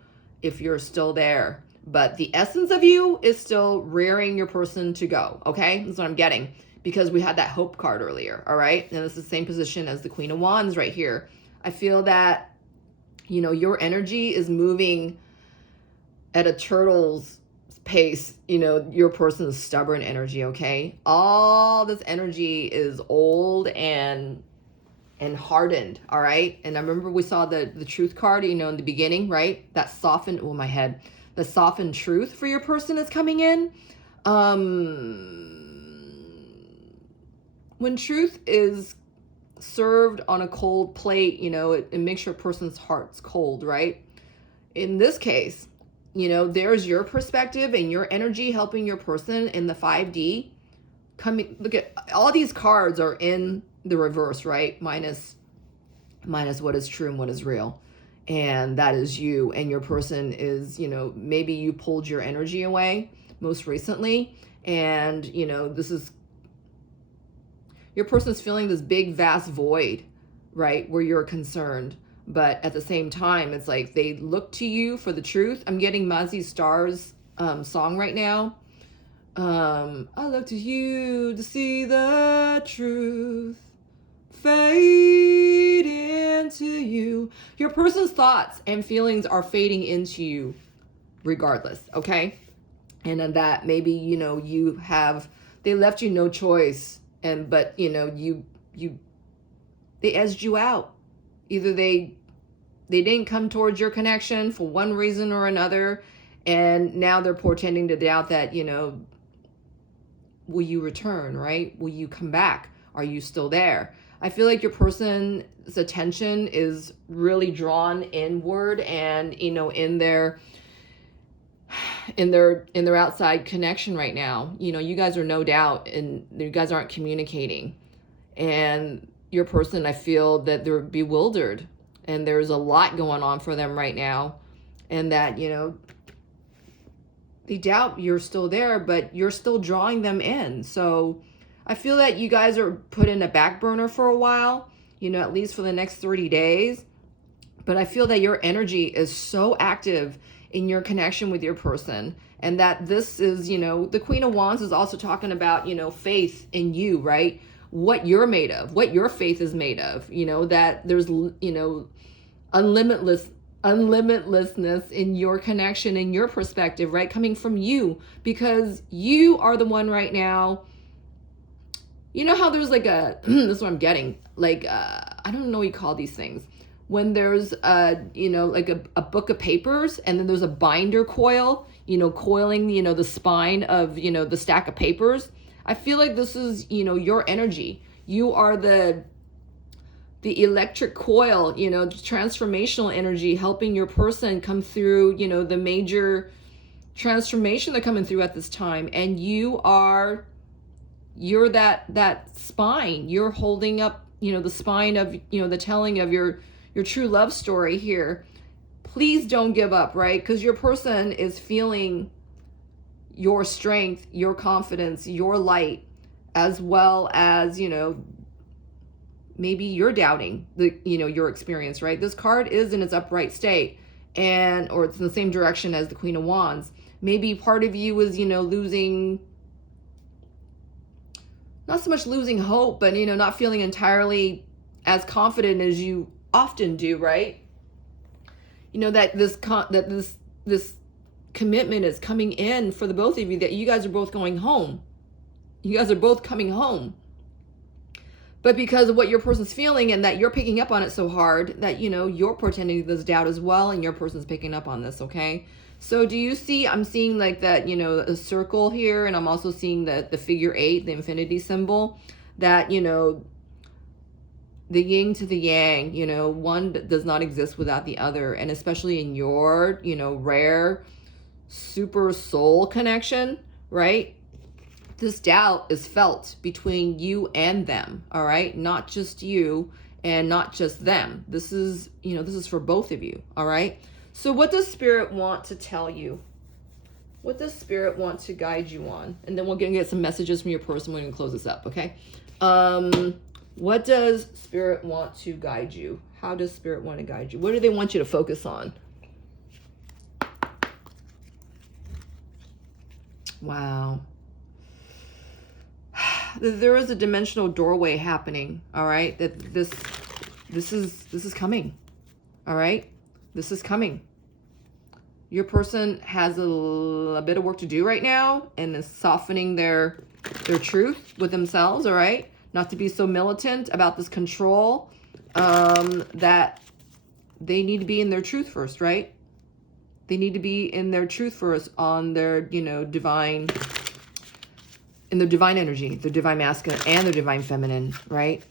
if you're still there, but the essence of you is still rearing your person to go, okay? That's what I'm getting, because we had that hope card earlier, all right? And this is the same position as the Queen of Wands right here. I feel that, you know, your energy is moving at a turtle's pace, you know, your person's stubborn energy, okay? All this energy is old and hardened, all right? And I remember we saw the truth card, you know, in the beginning, right? That softened, oh, my head. The softened truth for your person is coming in. When truth is served on a cold plate, you know, it makes your person's heart's cold, right? In this case, you know, there's your perspective and your energy helping your person in the 5D. Coming, look at all these cards are in the reverse, right? Minus what is true and what is real. And that is you. And your person is, you know, maybe you pulled your energy away most recently. And, you know, this is, your person's feeling this big, vast void, right? Where you're concerned. But at the same time, it's like they look to you for the truth. I'm getting Mazzy Star's song right now. I look to you to see the truth fade into you. Your person's thoughts and feelings are fading into you regardless, okay? And then that maybe, you know, they left you no choice. But, you know, they edged you out. Either they didn't come towards your connection for one reason or another, and now they're portending to doubt that, you know, will you return, right? Will you come back? Are you still there? I feel like your person's attention is really drawn inward, and, you know, in their outside connection right now. You know, you guys are no doubt, and you guys aren't communicating. And your person, I feel that they're bewildered, and there's a lot going on for them right now, and that, you know, they doubt you're still there, but you're still drawing them in. So I feel that you guys are put in a back burner for a while, you know, at least for the next 30 days. But I feel that your energy is so active in your connection with your person, and that this is, you know, the Queen of Wands is also talking about, you know, faith in you, right? What you're made of, what your faith is made of, you know, that there's, you know, unlimitlessness in your connection and your perspective, right? Coming from you, because you are the one right now. You know how there's like this is what I'm getting, like, I don't know what you call these things, when there's like a book of papers, and then there's a binder coil, coiling, the spine of, the stack of papers. I feel like this is, your energy. You are the electric coil, transformational energy, helping your person come through, the major transformation they're coming through at this time. And you're that spine. You're holding up, the spine of, the telling of your true love story here. Please don't give up, right? Because your person is feeling your strength, your confidence, your light, as well as, maybe you're doubting your experience, right? This card is in its upright state, or it's in the same direction as the Queen of Wands. Maybe part of you is, losing, not so much losing hope, but, not feeling entirely as confident as you often do, right? That this commitment is coming in for the both of you, that you guys are both going home. You guys are both coming home. But because of what your person's feeling, and that you're picking up on it so hard, that, you're pretending this doubt as well, and your person's picking up on this, okay? So do you see, I'm seeing like that, a circle here, and I'm also seeing the figure 8, the infinity symbol, that, the yin to the yang, one does not exist without the other. And especially in your, rare super soul connection, right? This doubt is felt between you and them, all right? Not just you and not just them. This is, this is for both of you, all right? So what does Spirit want to tell you? What does Spirit want to guide you on? And then we're going to get some messages from your person when we close this up, okay? What does Spirit want to guide you? How does Spirit want to guide you? What do they want you to focus on? Wow. There is a dimensional doorway happening, all right? That this is coming, all right? This is coming. Your person has a bit of work to do right now, and is softening their truth with themselves, all right? Not to be so militant about this control, that they need to be in their truth first, right? They need to be in their truth first, on their, divine, in their divine energy, their divine masculine and their divine feminine, right?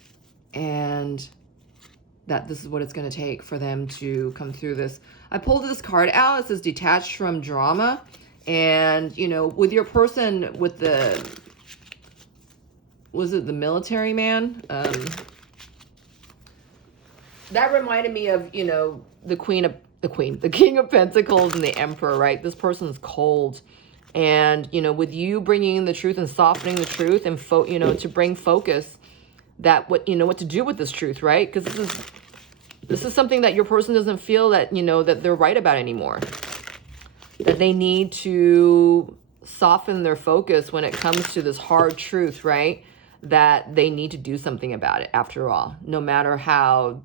And that this is what it's going to take for them to come through this. I pulled this card out. It says detached from drama. And, with your person, with the, was it the military man? That reminded me of, the King of Pentacles and the Emperor, right? This person's cold. And, with you bringing in the truth and softening the truth, and, to bring focus, that what to do with this truth, right? Because this is something that your person doesn't feel that, that they're right about anymore. That they need to soften their focus when it comes to this hard truth, right? That they need to do something about it, after all, no matter how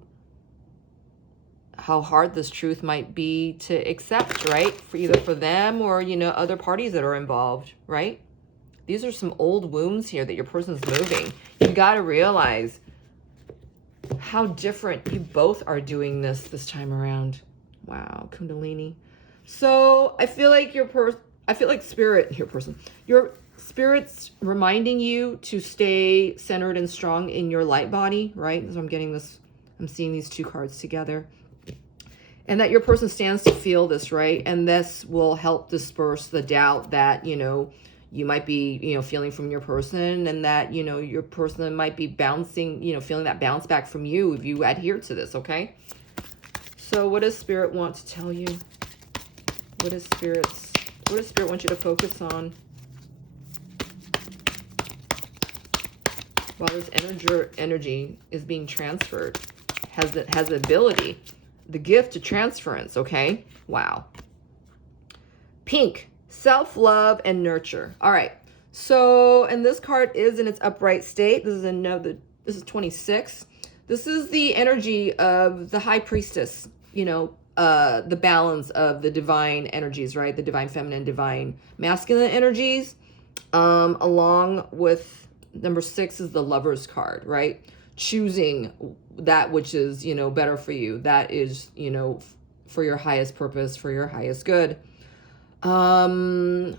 hard this truth might be to accept, right? For either for them or, other parties that are involved, right? These are some old wounds here that your person's moving. You got to realize how different you both are doing this time around. Wow, Kundalini. So I feel like your Spirit's reminding you to stay centered and strong in your light body, right? So I'm seeing these two cards together. And that your person stands to feel this, right? And this will help disperse the doubt that, you might be, feeling from your person, and that, your person might be bouncing, feeling that bounce back from you if you adhere to this, okay? So what does Spirit want to tell you? What does Spirit want you to focus on? While this energy is being transferred, has the ability, the gift to transference, okay? Wow. Pink, self-love and nurture. All right. So, and this card is in its upright state. This is 26. This is the energy of the High Priestess, the balance of the divine energies, right? The divine feminine, divine masculine energies, along with number 6 is the Lover's card, right? Choosing that which is, you know, better for you. That is, you know, for your highest purpose, for your highest good. The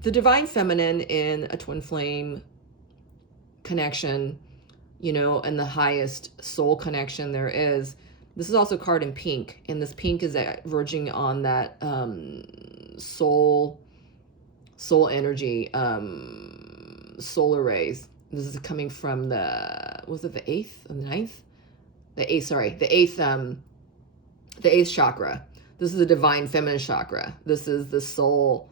divine feminine in a twin flame connection, you know, and the highest soul connection there is. This is also a card in pink, and this pink is verging on that soul energy, solar rays. This is coming from the, was it the 8th or the 9th? The 8th, sorry, the 8th chakra. This is the divine feminine chakra. This is the soul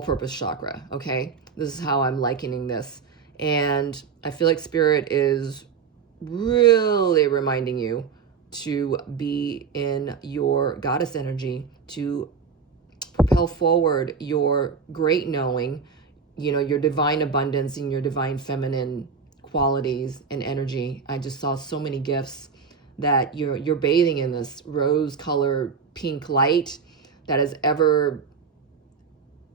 purpose chakra, okay? This is how I'm likening this. And I feel like Spirit is really reminding you to be in your goddess energy, to propel forward your great knowing, you know, your divine abundance and your divine feminine qualities and energy. I just saw so many gifts that you're bathing in this rose colored pink light that is ever,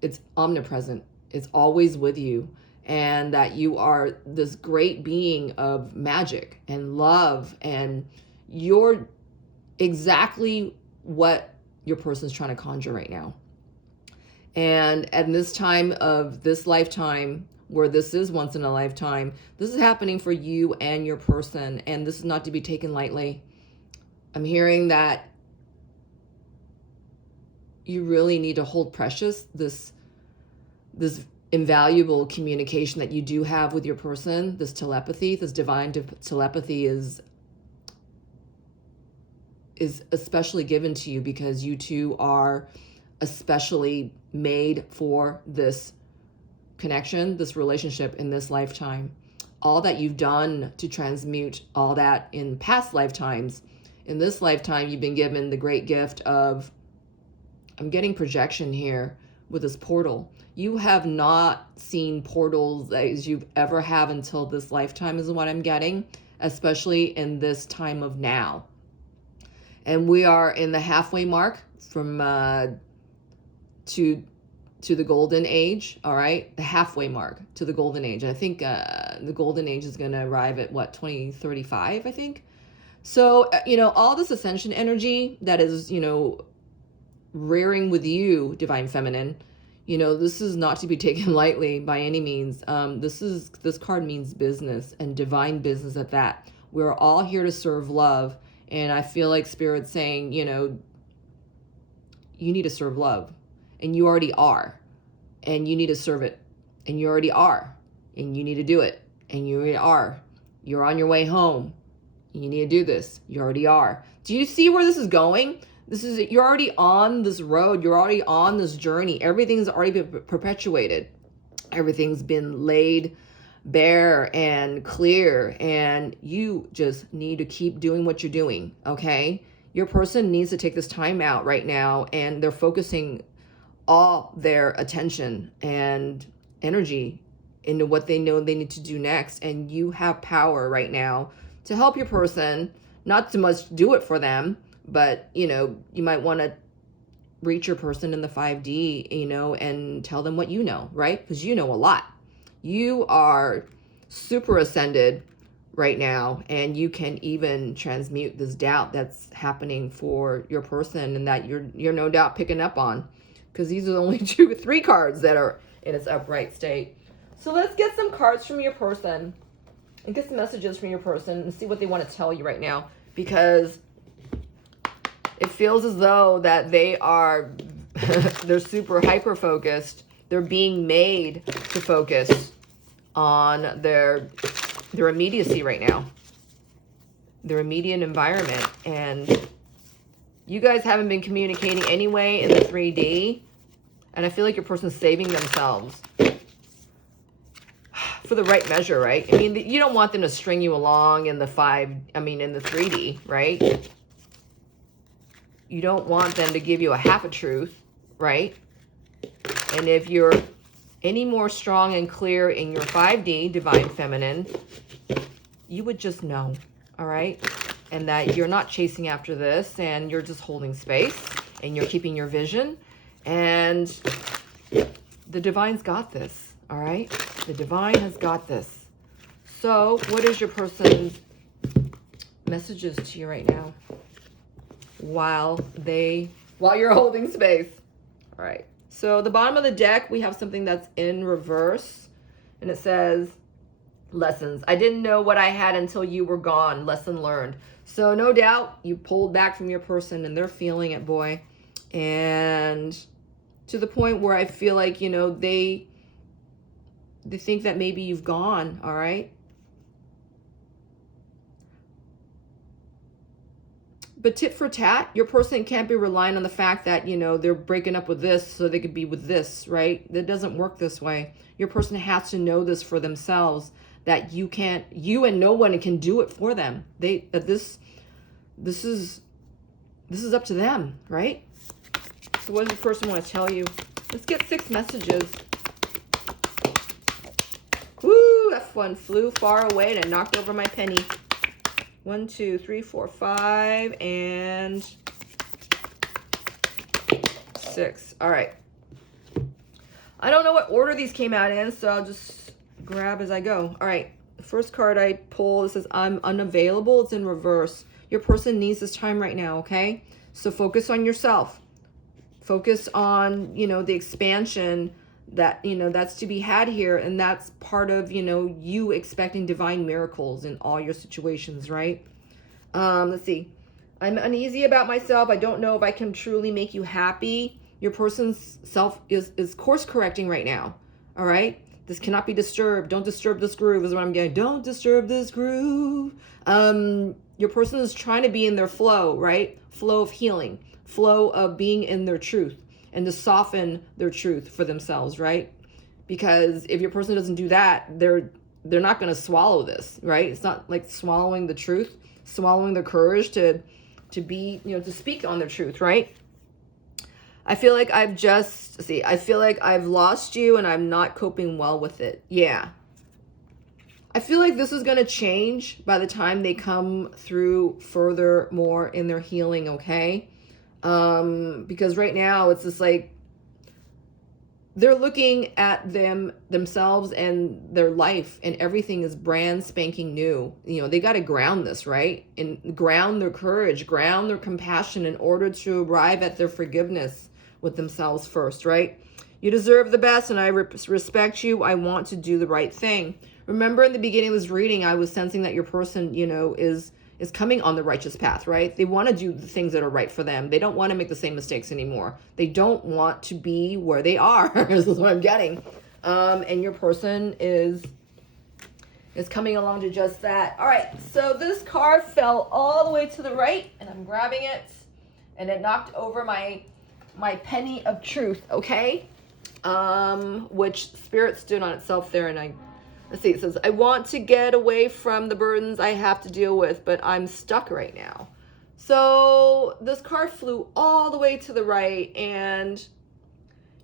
it's omnipresent. It's always with you. And that you are this great being of magic and love, and you're exactly what your person's trying to conjure right now. And at this time of this lifetime, where this is once in a lifetime, this is happening for you and your person, and this is not to be taken lightly. I'm hearing that you really need to hold precious this invaluable communication that you do have with your person. This telepathy, this divine telepathy is especially given to you because you two are especially made for this connection, this relationship in this lifetime. All that you've done to transmute all that in past lifetimes, in this lifetime, you've been given the great gift of, I'm getting projection here with this portal. You have not seen portals as you've ever have until this lifetime is what I'm getting, especially in this time of now. And we are in the halfway mark from to the golden age, all right? The halfway mark to the golden age. I think the golden age is going to arrive at, what, 2035, I think? So, you know, all this ascension energy that is, you know, rearing with you, divine feminine, you know, this is not to be taken lightly by any means. This card means business, and divine business at that. We're all here to serve love. And I feel like Spirit's saying, you know, you need to serve love. And you already are. And you need to serve it. And you already are. And you need to do it. And you already are. You're on your way home. You need to do this. You already are. Do you see where this is going? You're already on this road. You're already on this journey. Everything's already been perpetuated. Everything's been laid bare and clear. And you just need to keep doing what you're doing, okay? Your person needs to take this time out right now, and they're focusing all their attention and energy into what they know they need to do next. And you have power right now to help your person, not so much do it for them, but, you know, you might want to reach your person in the 5D, you know, and tell them what you know, right? Because you know a lot. You are super ascended right now, and you can even transmute this doubt that's happening for your person, and that you're no doubt picking up on, because these are the only 2 or 3 cards that are in its upright state. So let's get some cards from your person and get some messages from your person and see what they want to tell you right now, because it feels as though that they're super hyper focused. They're being made to focus on their immediacy right now, their immediate environment. And you guys haven't been communicating anyway in the 3D. And I feel like your person's saving themselves for the right measure, right? I mean, you don't want them to string you along in the 3D, right? You don't want them to give you a half a truth, right? And if you're any more strong and clear in your 5D, divine feminine, you would just know, all right? And that you're not chasing after this, and you're just holding space, and you're keeping your vision. And the divine's got this, all right? The divine has got this. So what is your person's messages to you right now while you're holding space? All right. So the bottom of the deck, we have something that's in reverse, and it says, lessons. I didn't know what I had until you were gone. Lesson learned. So no doubt you pulled back from your person and they're feeling it, boy. And to the point where I feel like, you know, they think that maybe you've gone, all right? But tit for tat, your person can't be relying on the fact that, you know, they're breaking up with this so they could be with this, right? That doesn't work this way. Your person has to know this for themselves, that you and no one can do it for them. This is up to them, right? So what does the person want to tell you? Let's get 6 messages. Woo, F1 flew far away and knocked over my penny. 1, 2, 3, 4, 5, and 6. All right. I don't know what order these came out in, so I'll just grab as I go. All right. The first card I pull, it says, I'm unavailable. It's in reverse. Your person needs this time right now, okay? So focus on yourself. Focus on, you know, the expansion that, you know, that's to be had here. And that's part of, you know, you expecting divine miracles in all your situations, right? Let's see. I'm uneasy about myself. I don't know if I can truly make you happy. Your person's self is course correcting right now. All right. This cannot be disturbed. Don't disturb this groove is what I'm getting. Don't disturb this groove. Your person is trying to be in their flow, right? Flow of healing, flow of being in their truth, and to soften their truth for themselves, right? Because if your person doesn't do that, they're not going to swallow this, right? It's not like swallowing the truth, swallowing the courage to be, you know, to speak on their truth, right? I feel like I feel like I've lost you and I'm not coping well with it. Yeah. I feel like this is going to change by the time they come through further more in their healing, okay? Because right now it's just like they're looking at themselves and their life, and everything is brand spanking new. You know, they got to ground this, right? And ground their courage, ground their compassion in order to arrive at their forgiveness with themselves first, right? You deserve the best, and I respect you. I want to do the right thing. Remember, in the beginning of this reading, I was sensing that your person, you know, is coming on the righteous path, right? They want to do the things that are right for them. They don't want to make the same mistakes anymore. They don't want to be where they are. This is what I'm getting. And your person is coming along to just that. All right, so this card fell all the way to the right, and I'm grabbing it, and it knocked over my penny of truth, okay? Which Spirit stood on itself there, and let's see, it says, I want to get away from the burdens I have to deal with, but I'm stuck right now. So this card flew all the way to the right, and,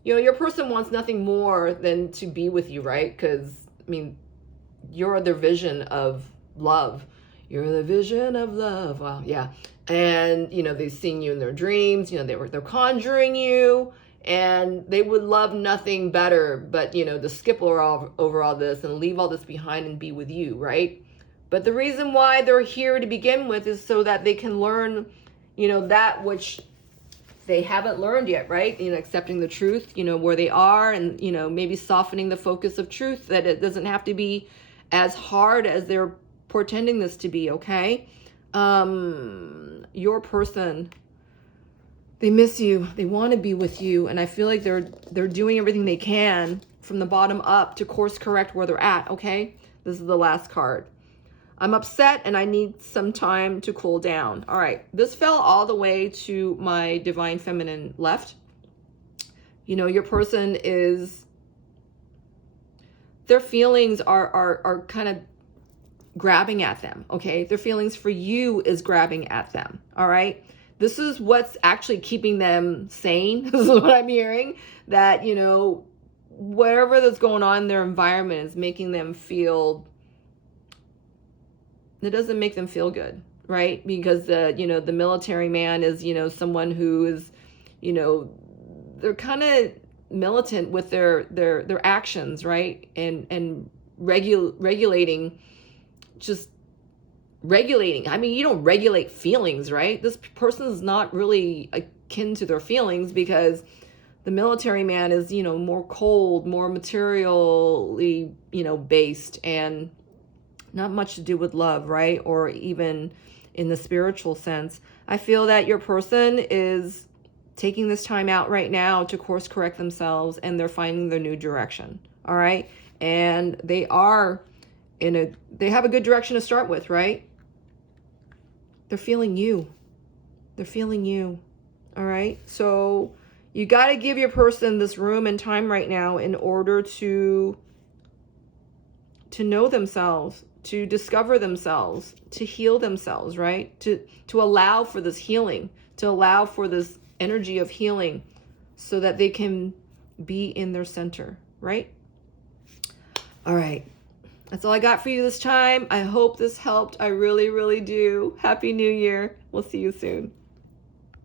you know, your person wants nothing more than to be with you, right? Because, I mean, you're their vision of love. You're the vision of love. Wow, yeah. And, you know, they've seen you in their dreams. You know, they're conjuring you. And they would love nothing better but, you know, to skip over all this and leave all this behind and be with you, right? But the reason why they're here to begin with is so that they can learn, you know, that which they haven't learned yet, right? You know, accepting the truth, you know, where they are, and, you know, maybe softening the focus of truth, that it doesn't have to be as hard as they're portending this to be, okay? Your person, they miss you. They want to be with you. And I feel like they're doing everything they can from the bottom up to course correct where they're at, okay? This is the last card. I'm upset and I need some time to cool down. All right. This fell all the way to my divine feminine left. You know, your person is, their feelings are kind of grabbing at them, okay? Their feelings for you is grabbing at them, all right? This is what's actually keeping them sane. This is what I'm hearing, that, you know, whatever that's going on in their environment is making them feel, it doesn't make them feel good, right? Because you know, the military man is, you know, someone who is, you know, they're kind of militant with their actions, right? And regulating just regulating. I mean, you don't regulate feelings, right? This person is not really akin to their feelings, because the military man is, you know, more cold, more materially, you know, based, and not much to do with love, right? Or even in the spiritual sense. I feel that your person is taking this time out right now to course correct themselves, and they're finding their new direction. All right. And they have a good direction to start with, right? They're feeling you. They're feeling you. All right. So you got to give your person this room and time right now in order to know themselves, to discover themselves, to heal themselves, right? To allow for this healing, to allow for this energy of healing, so that they can be in their center, right? All right. That's all I got for you this time. I hope this helped. I really, really do. Happy New Year. We'll see you soon.